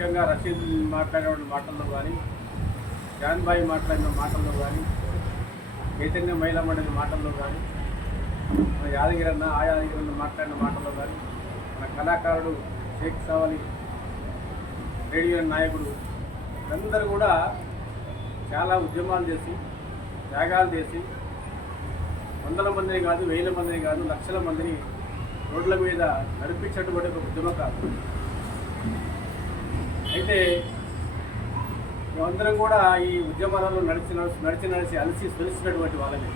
ముఖ్యంగా రషీద్ మాట్లాడిన మాటల్లో కానీ జాన్బాయి మాట్లాడిన మాటల్లో కానీ చైతన్య మహిళా మండలి మాటల్లో కానీ మన యాదగిరన్న ఆ యాదగిరన్న మాట్లాడిన మాటల్లో కానీ మన కళాకారుడు షేక్ సవాలి రేడియో నాయకుడు వీళ్ళందరూ కూడా చాలా ఉద్యమాలు చేసి త్యాగాలు చేసి వందల మందిని కాదు వేల మందిని కాదు లక్షల మందిని రోడ్ల మీద నడిపించేటువంటి ఒక ఉద్యమకారు అయితే మేమందరం కూడా ఈ ఉద్యమాలలో నడిచి నడిచి నడిచి నడిచి అలసి సొలిసినటువంటి వాళ్ళని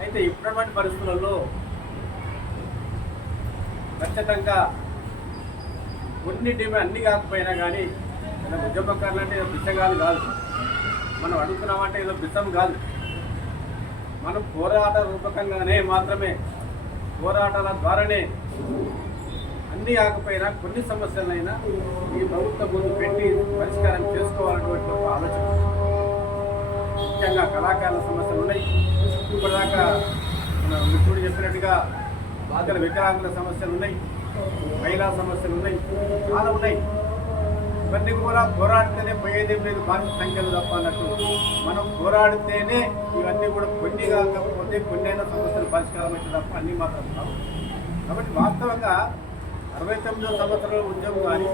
అయితే ఇప్పుడున్నటువంటి పరిస్థితులలో ఖచ్చితంగా కొన్ని డిమాండ్ అన్ని కాకపోయినా కానీ మన ఉద్యమకారులు అంటే ఏదో బిచ్చగాలు కాదు. మనం అడుగుతున్నామంటే ఏదో బిచ్చం కాదు. మనం పోరాట రూపకంగానే మాత్రమే పోరాటాల ద్వారానే అన్ని కాకపోయినా కొన్ని సమస్యలైనా ఈ ప్రభుత్వ ముందు పెట్టి పరిష్కారం చేసుకోవాలన్నటువంటి ఒక ఆలోచన. ముఖ్యంగా కళాకారుల సమస్యలు ఉన్నాయి. ఇప్పటిదాకా మన మిత్రుడు చెప్పినట్టుగా బాధల వికలాంగుల సమస్యలు ఉన్నాయి. మహిళా సమస్యలు ఉన్నాయి. చాలా ఉన్నాయి. ఇవన్నీ కూడా పోరాడితేనే పోయేదేం లేదు. భారత సంఖ్యలు తప్ప అన్నట్టు మనం పోరాడితేనే ఇవన్నీ కూడా కొన్ని కాకపోతే కొన్నైనా సమస్యలు పరిష్కారం అయితే తప్ప అన్నీ మాత్రం కాబట్టి వాస్తవంగా అరవై తొమ్మిదో సంవత్సరాల ఉద్యమం కానీ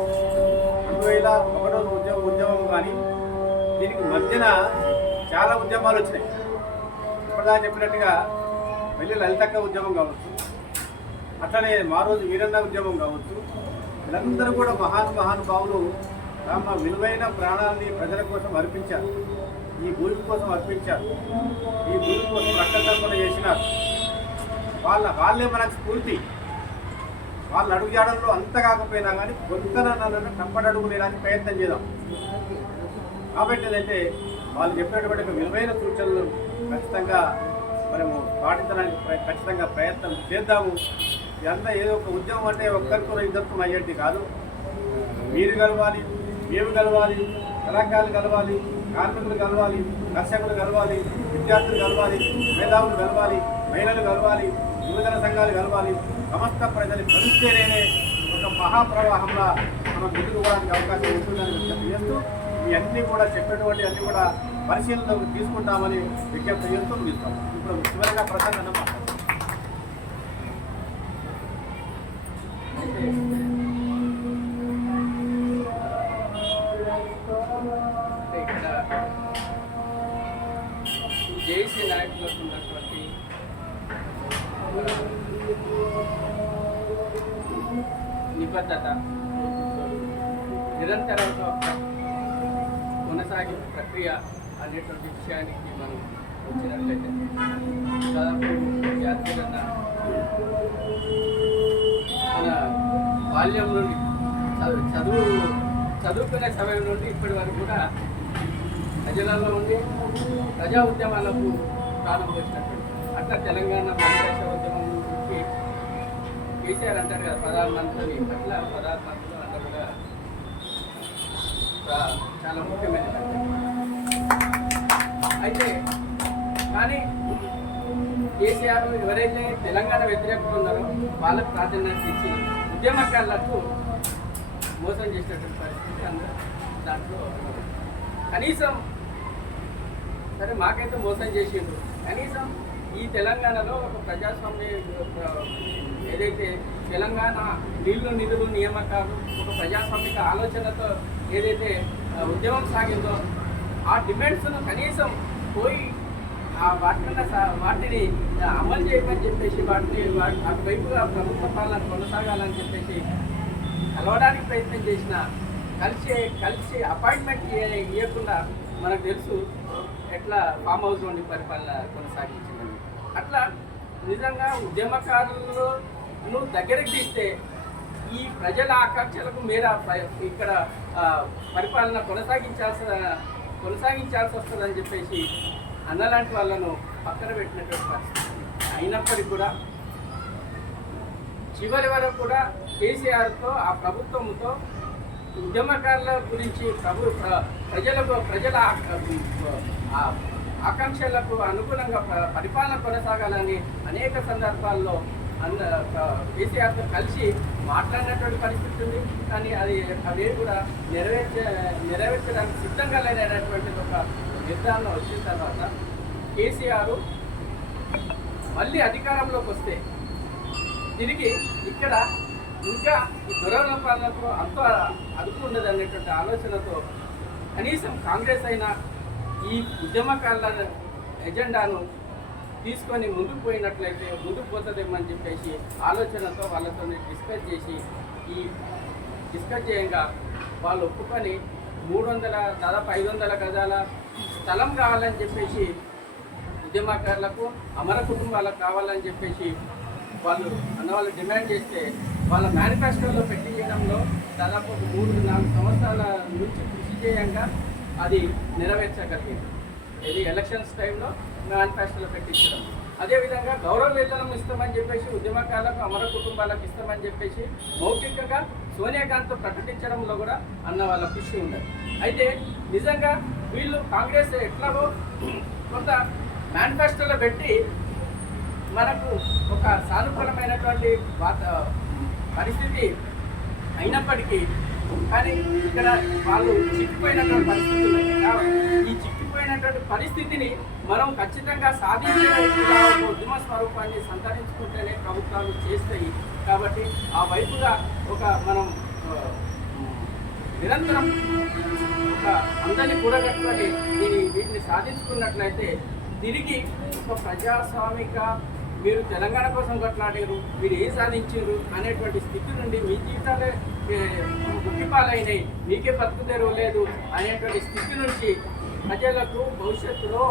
రెండు వేల ఒకటో ఉద్యమం ఉద్యమం కానీ దీనికి మధ్యన చాలా ఉద్యమాలు వచ్చినాయి. ఇప్పటిదా చెప్పినట్టుగా వెళ్ళి లలితక్క ఉద్యమం కావచ్చు అట్లనే మా రోజు వీరన్న ఉద్యమం కావచ్చు వీళ్ళందరూ కూడా మహాన్ మహానుభావులు తమ విలువైన ప్రాణాలని ప్రజల కోసం అర్పించారు. ఈ భూమి కోసం అర్పించారు. ఈ భూమి కోసం రక్తతర్పణ చేసినారు. వాళ్ళ వాళ్ళే మనకు స్ఫూర్తి. వాళ్ళ అడుగుజాడల్లో అంత కాకపోయినా కానీ కొంతనన్న కంపడడుగు లేడానికి ప్రయత్నం చేద్దాం. కాబట్టి ఏంటంటే వాళ్ళు చెప్పినటువంటి విలువైన సూచనలు ఖచ్చితంగా మనము పాటించడానికి ఖచ్చితంగా ప్రయత్నం చేద్దాము. ఇదంతా ఏదో ఒక ఉద్యమం అంటే ఒక్కరితో ఇద్దరితో అయ్యేది కాదు. మీరు కలవాలి మేము కలవాలి కళాకారులు కలవాలి కార్మికులు కలవాలి దర్శకులు కలవాలి విద్యార్థులు కలవాలి మేధావులు కలవాలి మహిళలు కలవాలి యువజన సంఘాలు కలవాలి సమస్త ప్రజలు కలిస్తేనే ఒక మహాప్రవాహంలో మనం ముందుకు పోవడానికి అవకాశం ఉంటుందని విజ్ఞప్తి చేస్తూ ఈ అన్నీ కూడా చెప్పినటువంటి అన్ని కూడా పరిశీలనలోకి తీసుకుంటామని విజ్ఞప్తి చేస్తూ ముగిస్తాం. ఇప్పుడు చివరిగా ప్రసన్న ఇక్కడ జేసీ నాయకులకు ఉన్నటువంటి నిబద్ధత. నిరంతరంగా కొనసాగే ప్రక్రియ అనేటువంటి విషయానికి మనం వచ్చినట్లయితే దాదాపు యాత్రికన్న మన బాల్యం నుండి చదువు చదువు చదువుకునే సమయం నుండి ఇప్పటి వరకు కూడా ప్రజలలో ఉండి ప్రజా ఉద్యమాలకు ప్రారంభించినట్టు అట్లా తెలంగాణ భారతదేశ ఉద్యమం కేసీఆర్ అంటారు కదా ప్రధానమంత్రి పట్ల ప్రధానమంత్రులు అందరూ కూడా చాలా ముఖ్యమైన అయితే కానీ కేసీఆర్ ఎవరైతే తెలంగాణ వ్యతిరేకులు ఉన్నారో వాళ్ళకు ప్రాధాన్యత ఇచ్చి ఉద్యమకారులకు మోసం చేసినటువంటి పరిస్థితి అందరూ దాంట్లో కనీసం సరే మాకైతే మోసం చేసిండ్రు. కనీసం ఈ తెలంగాణలో ఒక ప్రజాస్వామ్య ఏదైతే తెలంగాణ నీళ్ళు నిధులు నియామకాలు ఒక ప్రజాస్వామిక ఆలోచనతో ఏదైతే ఉద్యమం సాగిందో ఆ డిమాండ్స్ను కనీసం పోయి ఆ వాటికన్నా వాటిని అమలు చేయమని చెప్పేసి వాటిని అటువైపుగా ప్రభుత్వ పాలన కొనసాగాలని చెప్పేసి కలవడానికి ప్రయత్నం చేసిన కలిసి కలిసి అపాయింట్మెంట్ ఇవ్వకుండా మనకు తెలుసు ఎట్లా ఫామ్ హౌస్ నుండి పరిపాలన కొనసాగించింది అట్లా నిజంగా ఉద్యమకారులను దగ్గరికి తీస్తే ఈ ప్రజల ఆకాంక్షలకు మేర ఇక్కడ పరిపాలన కొనసాగించాల్సిన కొనసాగించాల్సి వస్తుందని చెప్పేసి అన్నలాంటి వాళ్ళను పక్కన పెట్టినటువంటి పరిస్థితి అయినప్పటికీ కూడా చివరి వరకు కూడా కేసీఆర్తో ఆ ప్రభుత్వంతో ఉద్యమకారుల గురించి ప్రభు ప్ర- ప్రజలకు ప్రజల ఆకాంక్షలకు అనుగుణంగా ప- పరిపాలన కొనసాగాలని అనేక సందర్భాల్లో అన్న కేసీఆర్తో కలిసి మాట్లాడినటువంటి పరిస్థితి ఉంది. కానీ అది అవి కూడా నెరవేర్చే నెరవేర్చడానికి సిద్ధంగా లేనటువంటి ఒక నిర్ధారణ వచ్చిన తర్వాత కేసీఆర్ మళ్ళీ అధికారంలోకి వస్తే తిరిగి ఇక్కడ ఇంకా ఈ దురవల అంత అదుపు ఉండదు అనేటువంటి ఆలోచనతో కనీసం కాంగ్రెస్ అయినా ఈ ఉద్యమకారుల ఎజెండాను తీసుకొని ముందుకు పోయినట్లయితే ముందుకు పోతుందేమని చెప్పేసి ఆలోచనతో వాళ్ళతో డిస్కస్ చేసి ఈ డిస్కస్ చేయంగా వాళ్ళు ఒప్పుకొని మూడు వందల దాదాపు ఐదు వందల గజాల స్థలం కావాలని చెప్పేసి ఉద్యమకారులకు అమర కుటుంబాలకు కావాలని చెప్పేసి వాళ్ళు అన్నవాళ్ళు డిమాండ్ చేస్తే వాళ్ళ మేనిఫెస్టోలో పెట్టించడంలో దాదాపు మూడు నాలుగు సంవత్సరాల నుంచి కృషి చేయంగా అది నెరవేర్చగలిగింది. ఇది ఎలక్షన్స్ టైంలో మేనిఫెస్టోలో పెట్టించడం. అదేవిధంగా గౌరవ వేతనం ఇస్తామని చెప్పేసి ఉద్యమకారులకు అమర కుటుంబాలకు ఇస్తామని చెప్పేసి మౌఖికంగా సోనియా గాంధీతో ప్రకటించడంలో కూడా అన్న వాళ్ళ కృషి ఉన్నది. అయితే నిజంగా వీళ్ళు కాంగ్రెస్ ఎట్లాగో కొంత మేనిఫెస్టోలో పెట్టి మనకు ఒక సానుకూలమైనటువంటి వాత పరిస్థితి అయినప్పటికీ కానీ ఇక్కడ వాళ్ళు చిక్కిపోయినటువంటి పరిస్థితులు కాబట్టి ఈ చిక్కిపోయినటువంటి పరిస్థితిని మనం ఖచ్చితంగా సాధించే ఒక ఉద్యమ స్వరూపాన్ని సంతరించుకుంటేనే ప్రభుత్వాలు చేస్తాయి. కాబట్టి ఆ వైపుగా ఒక మనం నిరంతరం ఒక అందరినీ కూడగట్టుకొని దీని వీటిని సాధించుకున్నట్లయితే తిరిగి ఒక ప్రజాస్వామిక మీరు తెలంగాణ కోసం కొట్లాడారు మీరు ఏం సాధించారు అనేటువంటి స్థితి నుండి మీ జీవితాలే ముఖ్యపాలైనవి మీకే బతుకు తెరవలేదు అనేటువంటి స్థితి నుంచి ప్రజలకు భవిష్యత్తులో